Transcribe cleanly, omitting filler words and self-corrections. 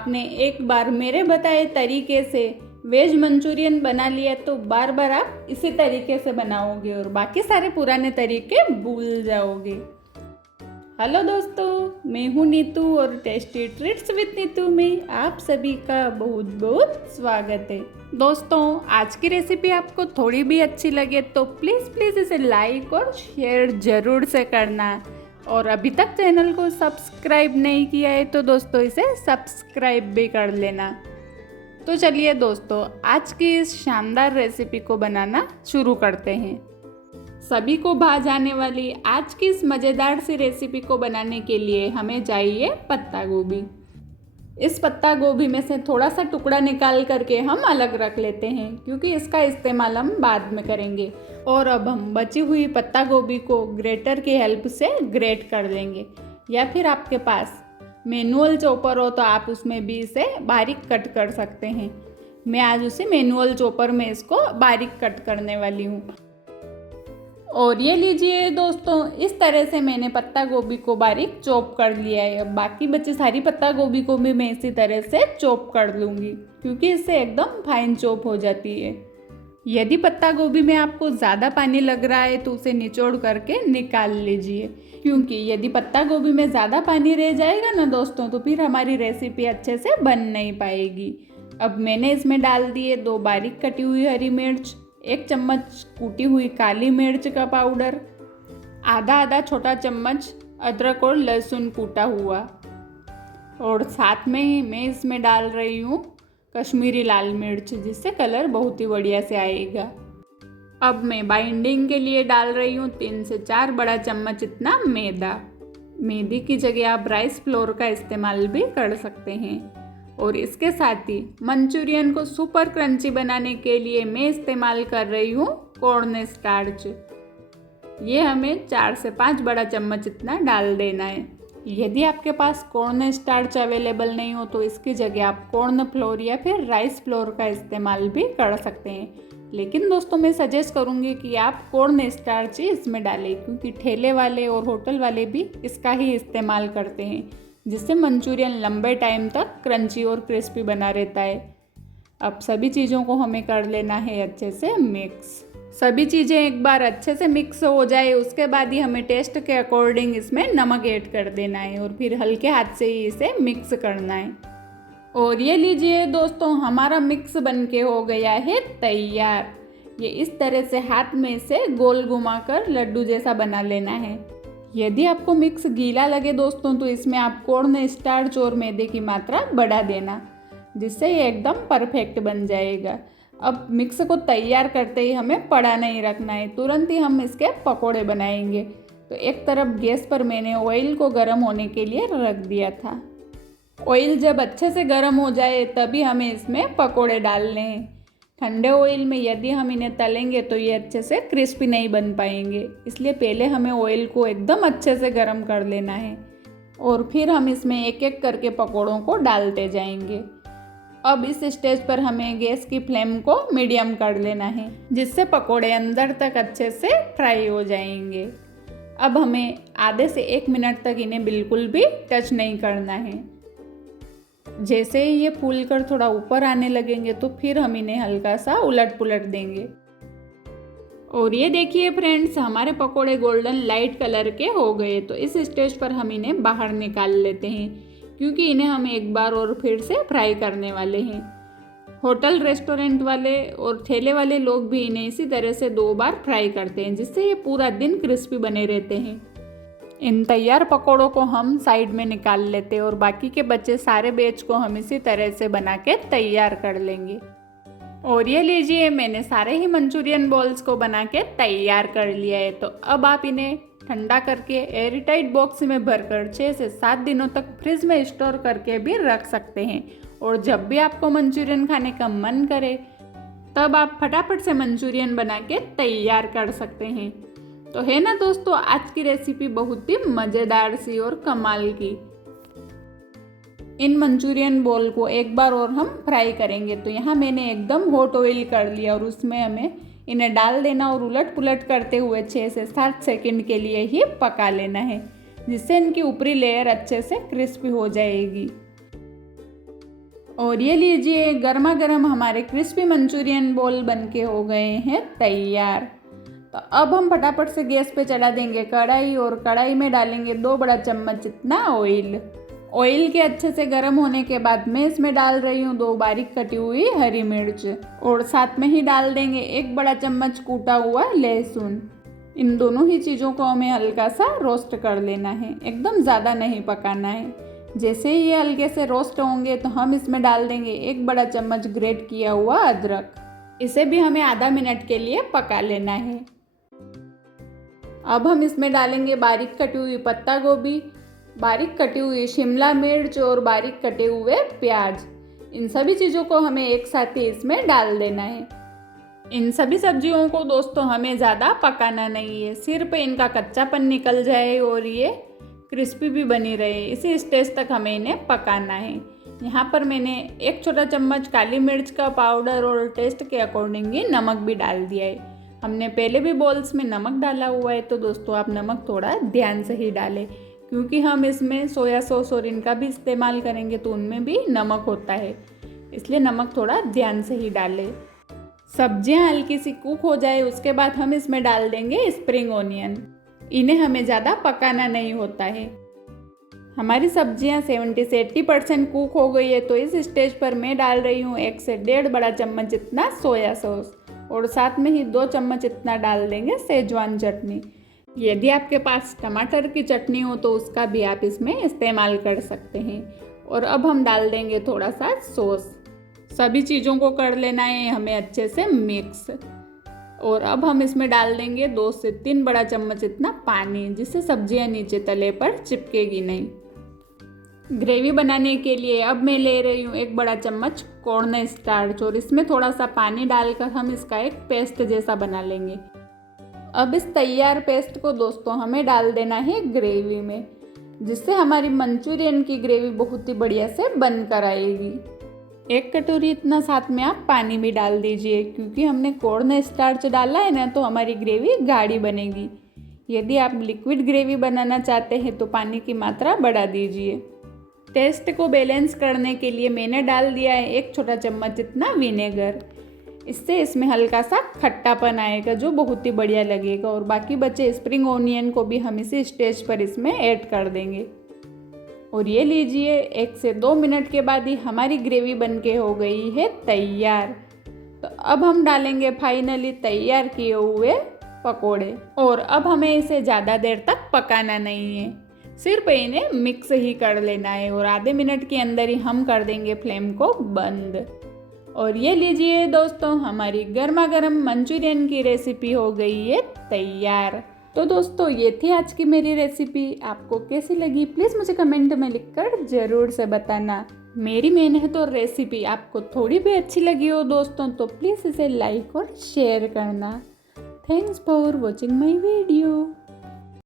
आपने एक बार मेरे बताए तरीके से वेज मंचूरियन बना लिया तो बार बार आप इसी तरीके से बनाओगे और बाकी सारे पुराने तरीके भूल जाओगे। हेलो दोस्तों, मैं हूँ नीतू और टेस्टी ट्रीट्स विद नीतू में आप सभी का बहुत बहुत स्वागत है। दोस्तों, आज की रेसिपी आपको थोड़ी भी अच्छी लगे तो प्लीज़ इसे लाइक और शेयर ज़रूर से करना, और अभी तक चैनल को सब्सक्राइब नहीं किया है तो दोस्तों इसे सब्सक्राइब भी कर लेना। तो चलिए दोस्तों, आज की इस शानदार रेसिपी को बनाना शुरू करते हैं। सभी को भा जाने वाली आज की इस मज़ेदार सी रेसिपी को बनाने के लिए हमें चाहिए पत्ता गोभी। इस पत्ता गोभी में से थोड़ा सा टुकड़ा निकाल करके हम अलग रख लेते हैं, क्योंकि इसका इस्तेमाल हम बाद में करेंगे। और अब हम बची हुई पत्ता गोभी को ग्रेटर की हेल्प से ग्रेट कर देंगे, या फिर आपके पास मैनुअल चॉपर हो तो आप उसमें भी इसे बारीक कट कर सकते हैं। मैं आज उसे मैनुअल चॉपर में इसको बारीक कट करने वाली हूँ। और ये लीजिए दोस्तों, इस तरह से मैंने पत्ता गोभी को बारीक चॉप कर लिया है। अब बाकी बची सारी पत्ता गोभी को भी मैं इसी तरह से चॉप कर लूँगी, क्योंकि इससे एकदम फाइन चॉप हो जाती है। यदि पत्ता गोभी में आपको ज़्यादा पानी लग रहा है तो उसे निचोड़ करके निकाल लीजिए, क्योंकि यदि पत्ता गोभी में ज़्यादा पानी रह जाएगा ना दोस्तों, तो फिर हमारी रेसिपी अच्छे से बन नहीं पाएगी। अब मैंने इसमें डाल दिए 2 बारीक कटी हुई हरी मिर्च, 1 चम्मच कूटी हुई काली मिर्च का पाउडर, आधा छोटा चम्मच अदरक और लहसुन कूटा हुआ, और साथ में ही मैं इसमें डाल रही हूँ कश्मीरी लाल मिर्च, जिससे कलर बहुत ही बढ़िया से आएगा। अब मैं बाइंडिंग के लिए डाल रही हूँ 3 से 4 बड़ा चम्मच इतना मैदा। मैदे की जगह आप राइस फ्लोर का इस्तेमाल भी कर सकते हैं। और इसके साथ ही मंचूरियन को सुपर क्रंची बनाने के लिए मैं इस्तेमाल कर रही हूँ कॉर्न स्टार्च। ये हमें 4 से 5 बड़ा चम्मच इतना डाल देना है। यदि आपके पास कॉर्न स्टार्च अवेलेबल नहीं हो तो इसकी जगह आप कॉर्न फ्लोर या फिर राइस फ्लोर का इस्तेमाल भी कर सकते हैं। लेकिन दोस्तों, मैं सजेस्ट करूँगी कि आप कॉर्न स्टार्च ही इसमें डालें, क्योंकि ठेले वाले और होटल वाले भी इसका ही इस्तेमाल करते हैं, जिससे मंचूरियन लंबे टाइम तक क्रंची और क्रिस्पी बना रहता है। अब सभी चीज़ों को हमें कर लेना है अच्छे से मिक्स। सभी चीज़ें एक बार अच्छे से मिक्स हो जाए उसके बाद ही हमें टेस्ट के अकॉर्डिंग इसमें नमक ऐड कर देना है, और फिर हल्के हाथ से ही इसे मिक्स करना है। और ये लीजिए दोस्तों, हमारा मिक्स बनके हो गया है तैयार। ये इस तरह से हाथ में इसे गोल घुमाकर लड्डू जैसा बना लेना है। यदि आपको मिक्स गीला लगे दोस्तों, तो इसमें आप कॉर्न स्टार्च और मैदे की मात्रा बढ़ा देना, जिससे ये एकदम परफेक्ट बन जाएगा। अब मिक्स को तैयार करते ही हमें पड़ा नहीं रखना है, तुरंत ही हम इसके पकोड़े बनाएंगे। तो एक तरफ गैस पर मैंने ऑयल को गर्म होने के लिए रख दिया था। ऑयल जब अच्छे से गर्म हो जाए तभी हमें इसमें पकोड़े डालने हैं। ठंडे ऑयल में यदि हम इन्हें तलेंगे तो ये अच्छे से क्रिस्पी नहीं बन पाएंगे, इसलिए पहले हमें ऑयल को एकदम अच्छे से गर्म कर लेना है, और फिर हम इसमें एक एक करके पकोड़ों को डालते जाएंगे। अब इस स्टेज पर हमें गैस की फ्लेम को मीडियम कर लेना है, जिससे पकोड़े अंदर तक अच्छे से फ्राई हो जाएंगे। अब हमें आधे से 1 मिनट तक इन्हें बिल्कुल भी टच नहीं करना है। जैसे ही ये फूल कर थोड़ा ऊपर आने लगेंगे तो फिर हम इन्हें हल्का सा उलट पुलट देंगे। और ये देखिए फ्रेंड्स, हमारे पकोड़े गोल्डन लाइट कलर के हो गए। तो इस स्टेज पर हम इन्हें बाहर निकाल लेते हैं, क्योंकि इन्हें हम एक बार और फिर से फ्राई करने वाले हैं। होटल रेस्टोरेंट वाले और ठेले वाले लोग भी इन्हें इसी तरह से 2 बार फ्राई करते हैं, जिससे ये पूरा दिन क्रिस्पी बने रहते हैं। इन तैयार पकोड़ों को हम साइड में निकाल लेते हैं, और बाकी के बचे सारे बैच को हम इसी तरह से बना के तैयार कर लेंगे। और ये लीजिए, मैंने सारे ही मंचूरियन बॉल्स को बना के तैयार कर लिया है। तो अब आप इन्हें ठंडा करके एयरटाइट बॉक्स में भरकर 6 से 7 दिनों तक फ्रिज में स्टोर करके भी रख सकते हैं। और जब भी आपको मंचूरियन खाने का मन करे तब आप फटाफट से मंचूरियन बना के तैयार कर सकते हैं। तो है ना दोस्तों, आज की रेसिपी बहुत ही मज़ेदार सी और कमाल की। इन मंचूरियन बॉल को एक बार और हम फ्राई करेंगे। तो यहाँ मैंने एकदम हॉट ऑयल कर लिया, और उसमें हमें इन्हें डाल देना और उलट पुलट करते हुए 6 से 7 सेकंड के लिए ही पका लेना है, जिससे इनकी ऊपरी लेयर अच्छे से क्रिस्पी हो जाएगी। और ये लीजिए, गर्मा गर्म हमारे क्रिस्पी मंचूरियन बॉल बनके हो गए हैं तैयार। तो अब हम फटाफट से गैस पे चढ़ा देंगे कढ़ाई और कढ़ाई में डालेंगे 2 बड़ा चम्मच इतना ऑयल। ऑयल के अच्छे से गर्म होने के बाद मैं इसमें डाल रही हूँ 2 बारीक कटी हुई हरी मिर्च और साथ में ही डाल देंगे 1 बड़ा चम्मच कूटा हुआ लहसुन। इन दोनों ही चीज़ों को हमें हल्का सा रोस्ट कर लेना है, एकदम ज़्यादा नहीं पकाना है। जैसे ही ये हल्के से रोस्ट होंगे तो हम इसमें डाल देंगे 1 बड़ा चम्मच ग्रेट किया हुआ अदरक। इसे भी हमें आधा मिनट के लिए पका लेना है। अब हम इसमें डालेंगे बारीक कटी हुई पत्ता गोभी, बारीक कटी हुई शिमला मिर्च और बारीक कटे हुए प्याज। इन सभी चीज़ों को हमें एक साथ ही इसमें डाल देना है। इन सभी सब्जियों को दोस्तों हमें ज़्यादा पकाना नहीं है, सिर्फ इनका कच्चापन निकल जाए और ये क्रिस्पी भी बनी रहे, इसी स्टेज तक हमें इन्हें पकाना है। यहाँ पर मैंने 1 छोटा चम्मच काली मिर्च का पाउडर और टेस्ट के अकॉर्डिंग ही नमक भी डाल दिया है। हमने पहले भी बॉल्स में नमक डाला हुआ है, तो दोस्तों आप नमक थोड़ा ध्यान से ही डालें, क्योंकि हम इसमें सोया सॉस और इनका भी इस्तेमाल करेंगे तो उनमें भी नमक होता है, इसलिए नमक थोड़ा ध्यान से ही डालें। सब्जियाँ हल्की सी कुक हो जाए उसके बाद हम इसमें डाल देंगे स्प्रिंग ओनियन। इन्हें हमें ज़्यादा पकाना नहीं होता है। हमारी सब्जियां 70 से 80% कुक हो गई है, तो इस स्टेज पर मैं डाल रही हूँ 1 से 1.5 बड़ा चम्मच इतना सोया सॉस और साथ में ही 2 चम्मच इतना डाल देंगे सेजवान चटनी। यदि आपके पास टमाटर की चटनी हो तो उसका भी आप इसमें इस्तेमाल कर सकते हैं। और अब हम डाल देंगे थोड़ा सा सॉस। सभी चीज़ों को कर लेना है हमें अच्छे से मिक्स। और अब हम इसमें डाल देंगे 2 से 3 बड़ा चम्मच इतना पानी, जिससे सब्जियां नीचे तले पर चिपकेगी नहीं। ग्रेवी बनाने के लिए अब मैं ले रही हूँ 1 बड़ा चम्मच कॉर्न स्टार्च और इसमें थोड़ा सा पानी डालकर हम इसका एक पेस्ट जैसा बना लेंगे। अब इस तैयार पेस्ट को दोस्तों हमें डाल देना है ग्रेवी में, जिससे हमारी मंचूरियन की ग्रेवी बहुत ही बढ़िया से बन कर आएगी। 1 कटोरी इतना साथ में आप पानी भी डाल दीजिए, क्योंकि हमने कॉर्न स्टार्च डाला है ना, तो हमारी ग्रेवी गाढ़ी बनेगी। यदि आप लिक्विड ग्रेवी बनाना चाहते हैं तो पानी की मात्रा बढ़ा दीजिए। टेस्ट को बैलेंस करने के लिए मैंने डाल दिया है 1 छोटा चम्मच इतना विनेगर। इससे इसमें हल्का सा खट्टापन आएगा जो बहुत ही बढ़िया लगेगा। और बाकी बचे स्प्रिंग ओनियन को भी हम इसी स्टेज पर इसमें ऐड कर देंगे। और ये लीजिए, 1 से 2 मिनट के बाद ही हमारी ग्रेवी बनके हो गई है तैयार। तो अब हम डालेंगे फाइनली तैयार किए हुए पकोड़े। और अब हमें इसे ज़्यादा देर तक पकाना नहीं है, सिर्फ इन्हें मिक्स ही कर लेना है और आधे मिनट के अंदर ही हम कर देंगे फ्लेम को बंद। और ये लीजिए दोस्तों, हमारी गर्मा गर्म मंचूरियन की रेसिपी हो गई है तैयार। तो दोस्तों ये थी आज की मेरी रेसिपी। आपको कैसी लगी प्लीज़ मुझे कमेंट में लिखकर ज़रूर से बताना। मेरी मेहनत और रेसिपी आपको थोड़ी भी अच्छी लगी हो दोस्तों तो प्लीज़ इसे लाइक और शेयर करना। Thanks for watching my video.